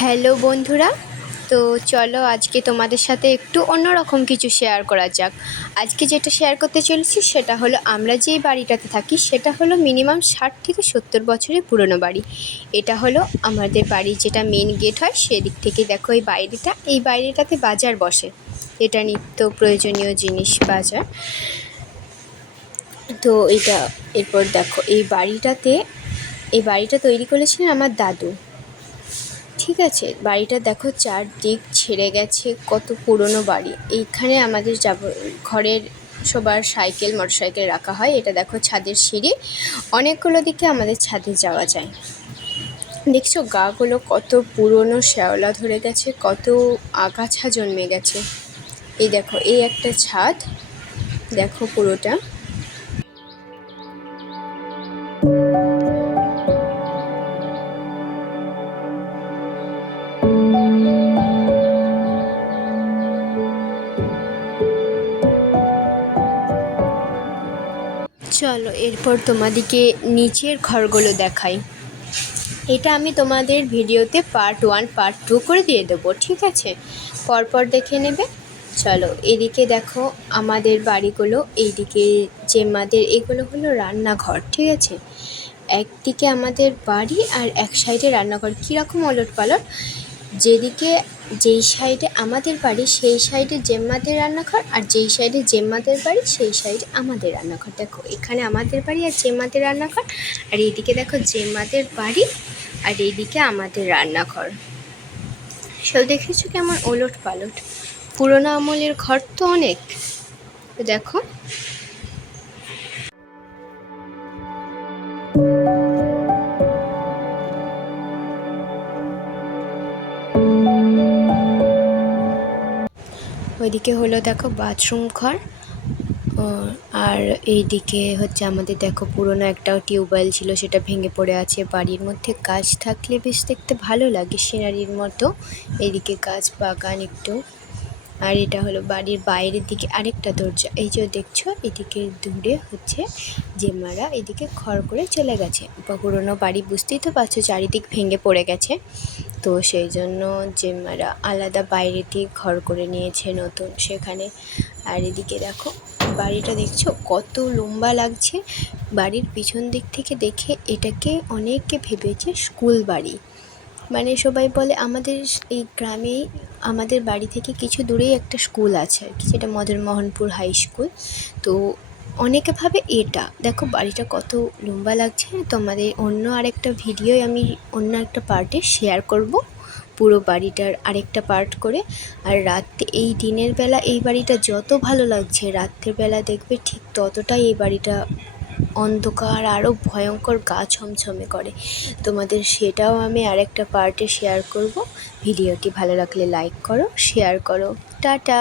Hello বন্ধুরা, তো চলো আজকে তোমাদের সাথে একটু অন্যরকম কিছু শেয়ার করা যাক। আজকে যেটা শেয়ার করতে চলেছি সেটা হলো আমরা যেই বাড়িটাতে থাকি সেটা হলো মিনিমাম 60 থেকে 70 বছরের পুরনো বাড়ি। এটা হলো আমাদের বাড়ির যেটা মেন গেট হয় সেদিক থেকে দেখো এই বাইরেটাতে বাজার বসে। এটা নিত্য প্রয়োজনীয় জিনিস বাজার। তো এরপর দেখো এই বাড়িটা তৈরি করেছিলেন আমার দাদু। ঠিক আছে, বাড়িটা দেখো চারদিক ছেড়ে গেছে, কত পুরনো বাড়ি। এইখানে আমাদের ঘরের সবার মোটরসাইকেল রাখা হয়। এটা দেখো ছাদের সিঁড়ি, অনেকগুলো দিকে আমাদের ছাদে যাওয়া যায়। দেখছো গাগুলো কত পুরনো, শ্যাওলা ধরে গেছে, কত আগাছা জন্মে গেছে। এই দেখো এই একটা ছাদ, দেখো পুরোটা। চলো এরপর তোমাদেরকে নিচের ঘরগুলো দেখাই। এটা আমি তোমাদের ভিডিওতে পার্ট 1 পার্ট 2 করে দিয়ে দেবো, ঠিক আছে? পরপর দেখে নেবে। চলো এদিকে দেখো আমাদের বাড়িগুলো, এইদিকে এগুলো হলো রান্নাঘর, ঠিক আছে? একদিকে আমাদের বাড়ি আর এক সাইডে রান্নাঘর। কীরকম ওলটপালট, যেই সাইডে আমাদের বাড়ি সেই সাইডে জেম্মাদের রান্নাঘর, আর যেই সাইডে জেম্মাদের বাড়ি সেই সাইডে আমাদের রান্নাঘর। দেখো এখানে আমাদের বাড়ি আর জেম্মাদের রান্নাঘর, আর এইদিকে দেখো জেম্মাদের বাড়ি আর এইদিকে আমাদের রান্নাঘর। সব দেখেছো কেমন ওলটপালট, পুরোনো আমলের ঘর তো অনেক। দেখো ওইদিকে হলো দেখো বাথরুম ঘর, আর এইদিকে হচ্ছে আমাদের দেখো পুরনো একটা টিউবওয়েল ছিল, সেটা ভেঙে পড়ে আছে। বাড়ির মধ্যে গাছ থাকলে বেশ দেখতে ভালো লাগে, সিনারির মতো। এইদিকে গাছ বাগান একটু। আর এটা হলো বাড়ির বাইরের দিকে আরেকটা দরজা। এই যে দেখছো এদিকে দূরে হচ্ছে জেম্মারা এদিকে ঘর করে চলে গেছে। পুরোনো বাড়ি বুঝতেই তো পারছো, চারিদিক ভেঙে পড়ে গেছে, তো সেই জন্য জেম্মারা আলাদা বাইরে দিয়ে ঘর করে নিয়েছে নতুন সেখানে। আর এদিকে দেখো বাড়িটা দেখছো কত লম্বা লাগছে। বাড়ির পিছন দিক থেকে দেখে এটাকে অনেকে ভেবেছে স্কুল বাড়ি। মানে সবাই বলে আমাদের এই গ্রামেই আমাদের বাড়ি থেকে কিছু দূরেই একটা স্কুল আছে আর কি, যেটা মদন মোহনপুর হাই স্কুল। তো অনেকে ভাবে এটা দেখো বাড়িটা কত লম্বা লাগছে। তোমাদের অন্য আরেকটা ভিডিওয় আমি অন্য একটা পার্টে শেয়ার করব পুরো বাড়িটার আরেকটা পার্ট করে। আর এই দিনের বেলা এই বাড়িটা যত ভালো লাগছে, রাত্রের বেলা দেখবে ঠিক ততটাই এই বাড়িটা অন্ধকার আরও ভয়ঙ্কর, গা ছমছমে করে। তোমাদের সেটাও আমি আরেকটা পার্টে শেয়ার করব। ভিডিওটি ভালো লাগলে লাইক করো, শেয়ার করো। টাটা।